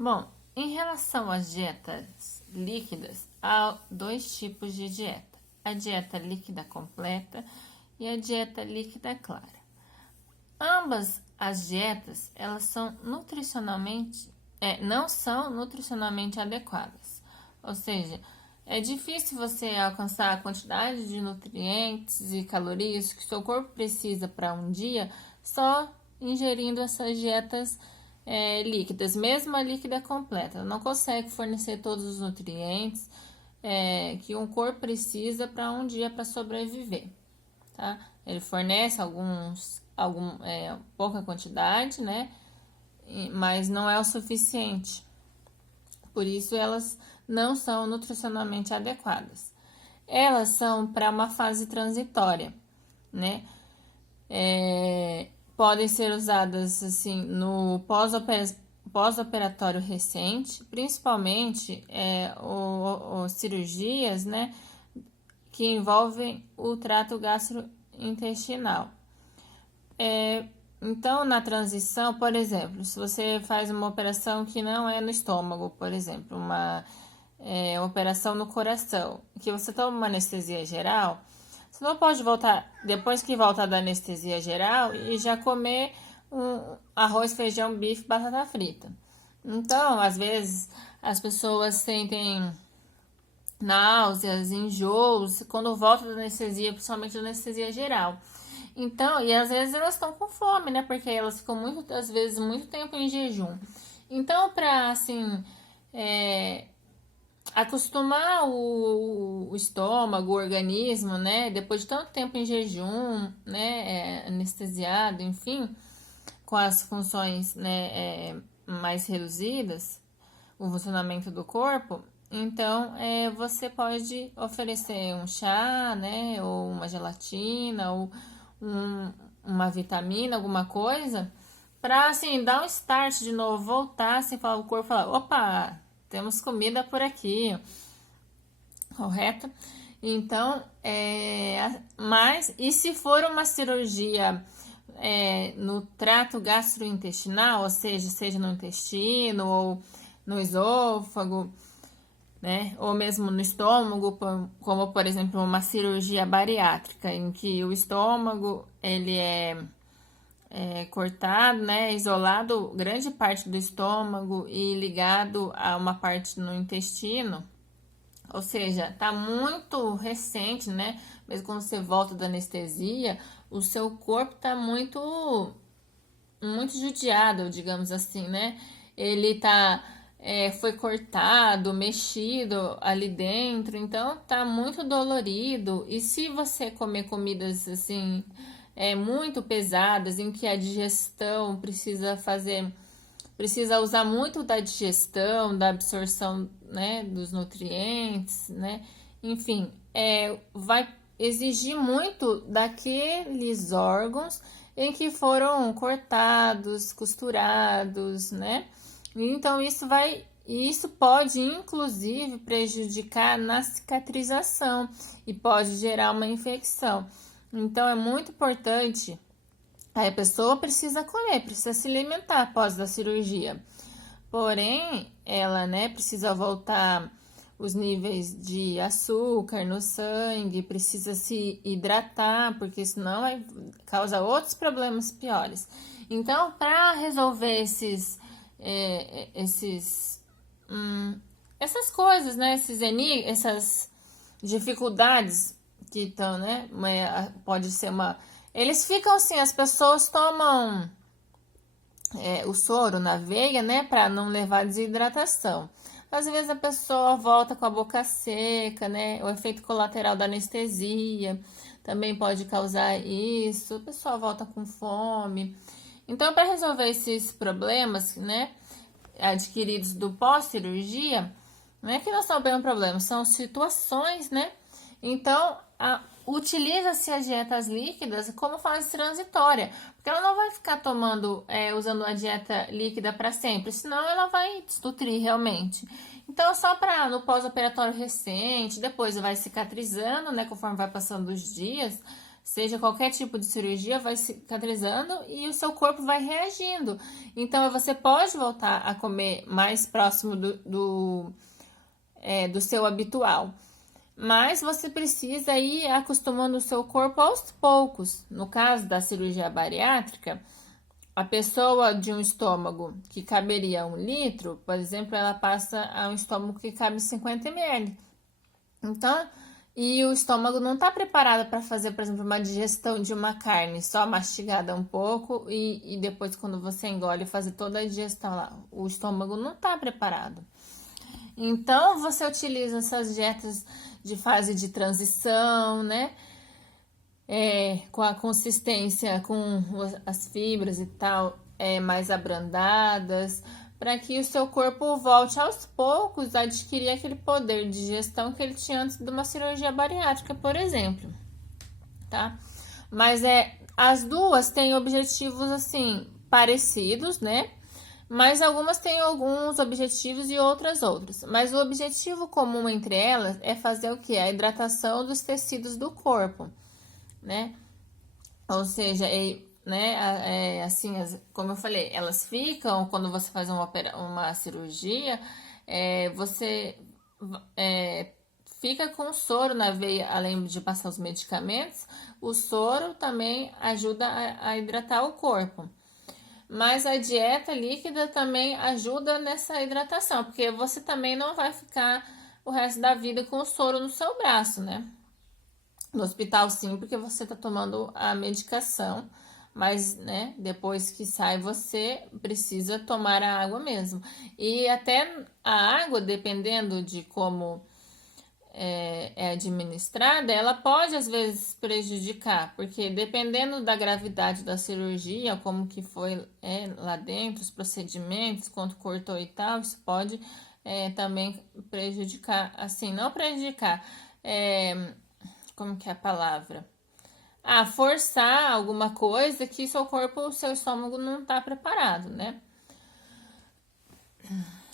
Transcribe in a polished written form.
Bom, em relação às dietas líquidas, há dois tipos de dieta: a dieta líquida completa e a dieta líquida clara. Ambas as dietas, elas são nutricionalmente, não são nutricionalmente adequadas. Ou seja, é difícil você alcançar a quantidade de nutrientes e calorias que seu corpo precisa para um dia só ingerindo essas dietas líquidas, mesmo a líquida completa. Ela não consegue fornecer todos os nutrientes que um corpo precisa para um dia para sobreviver. Tá? Ele fornece pouca quantidade, né? Mas não é o suficiente. Por isso elas não são nutricionalmente adequadas. Elas são para uma fase transitória, né? Podem ser usadas assim no pós-operatório recente, principalmente cirurgias, né, que envolvem o trato gastrointestinal. Então, na transição, por exemplo, se você faz uma operação que não é no estômago, por exemplo, uma operação no coração, que você toma uma anestesia geral, você não pode voltar, depois que voltar da anestesia geral, e já comer arroz, feijão, bife, batata frita. Então, às vezes, as pessoas sentem náuseas, enjoos, quando volta da anestesia, principalmente da anestesia geral. Então, e às vezes elas estão com fome, né? Porque elas ficam às vezes, muito tempo em jejum. Então, para assim, acostumar o estômago, o organismo, né? Depois de tanto tempo em jejum, né? Anestesiado, enfim, com as funções, né? Mais reduzidas, o funcionamento do corpo. Então, você pode oferecer um chá, né? Ou uma gelatina, ou uma vitamina, alguma coisa, para assim dar um start de novo, voltar, assim, o corpo falar, opa, temos comida por aqui, correto? Então, mas e se for uma cirurgia no trato gastrointestinal, ou seja no intestino ou no esôfago, né? Ou mesmo no estômago, como por exemplo uma cirurgia bariátrica, em que o estômago ele é cortado, né? Isolado grande parte do estômago e ligado a uma parte no intestino. Ou seja, tá muito recente, né? Mesmo quando você volta da anestesia, o seu corpo tá muito judiado, digamos assim, né? Ele foi cortado, mexido ali dentro, então tá muito dolorido. E se você comer comidas assim, muito pesadas, em que a digestão precisa usar muito da digestão, da absorção, né, dos nutrientes, né? Enfim, vai exigir muito daqueles órgãos em que foram cortados, costurados, né? Então isso pode inclusive prejudicar na cicatrização e pode gerar uma infecção. Então é muito importante. A pessoa precisa comer, precisa se alimentar após da cirurgia. Porém, ela, né, precisa voltar os níveis de açúcar no sangue, precisa se hidratar, porque senão vai causar outros problemas piores. Então, para resolver essas coisas, né, essas dificuldades que estão, né, pode ser eles ficam assim, as pessoas tomam o soro na veia, né, para não levar desidratação. Às vezes a pessoa volta com a boca seca, né, o efeito colateral da anestesia também pode causar isso, a pessoa volta com fome. Então, para resolver esses problemas, né, adquiridos do pós-cirurgia, não é que não são bem um problema, são situações, né? Então, utiliza-se as dietas líquidas como fase transitória, porque ela não vai ficar usando a dieta líquida para sempre, senão ela vai desnutrir realmente. Então, só para no pós-operatório recente, depois vai cicatrizando, né, conforme vai passando os dias, seja qualquer tipo de cirurgia, vai cicatrizando e o seu corpo vai reagindo. Então, você pode voltar a comer mais próximo do seu habitual. Mas você precisa ir acostumando o seu corpo aos poucos. No caso da cirurgia bariátrica, a pessoa de um estômago que caberia 1 litro, por exemplo, ela passa a um estômago que cabe 50 ml. Então, e o estômago não está preparado para fazer, por exemplo, uma digestão de uma carne só mastigada um pouco e depois, quando você engole, fazer toda a digestão lá. O estômago não está preparado. Então, você utiliza essas dietas de fase de transição, né? Com a consistência, com as fibras e tal, mais abrandadas, para que o seu corpo volte aos poucos a adquirir aquele poder de digestão que ele tinha antes de uma cirurgia bariátrica, por exemplo, tá? Mas as duas têm objetivos assim parecidos, né? Mas algumas têm alguns objetivos e outras. Mas o objetivo comum entre elas é fazer o que? A hidratação dos tecidos do corpo, né? Ou seja, né, assim, como eu falei, elas ficam, quando você faz uma cirurgia, você fica com soro na veia, além de passar os medicamentos, o soro também ajuda a hidratar o corpo. Mas a dieta líquida também ajuda nessa hidratação, porque você também não vai ficar o resto da vida com o soro no seu braço, né? No hospital sim, porque você tá tomando a medicação, mas, né, depois que sai você precisa tomar a água mesmo. E até a água, dependendo de como é administrada, ela pode às vezes prejudicar, porque dependendo da gravidade da cirurgia, como que foi lá dentro, os procedimentos, quanto cortou e tal, isso pode também prejudicar, assim, não prejudicar, como que é a palavra? Forçar alguma coisa que seu corpo, o seu estômago não está preparado, né?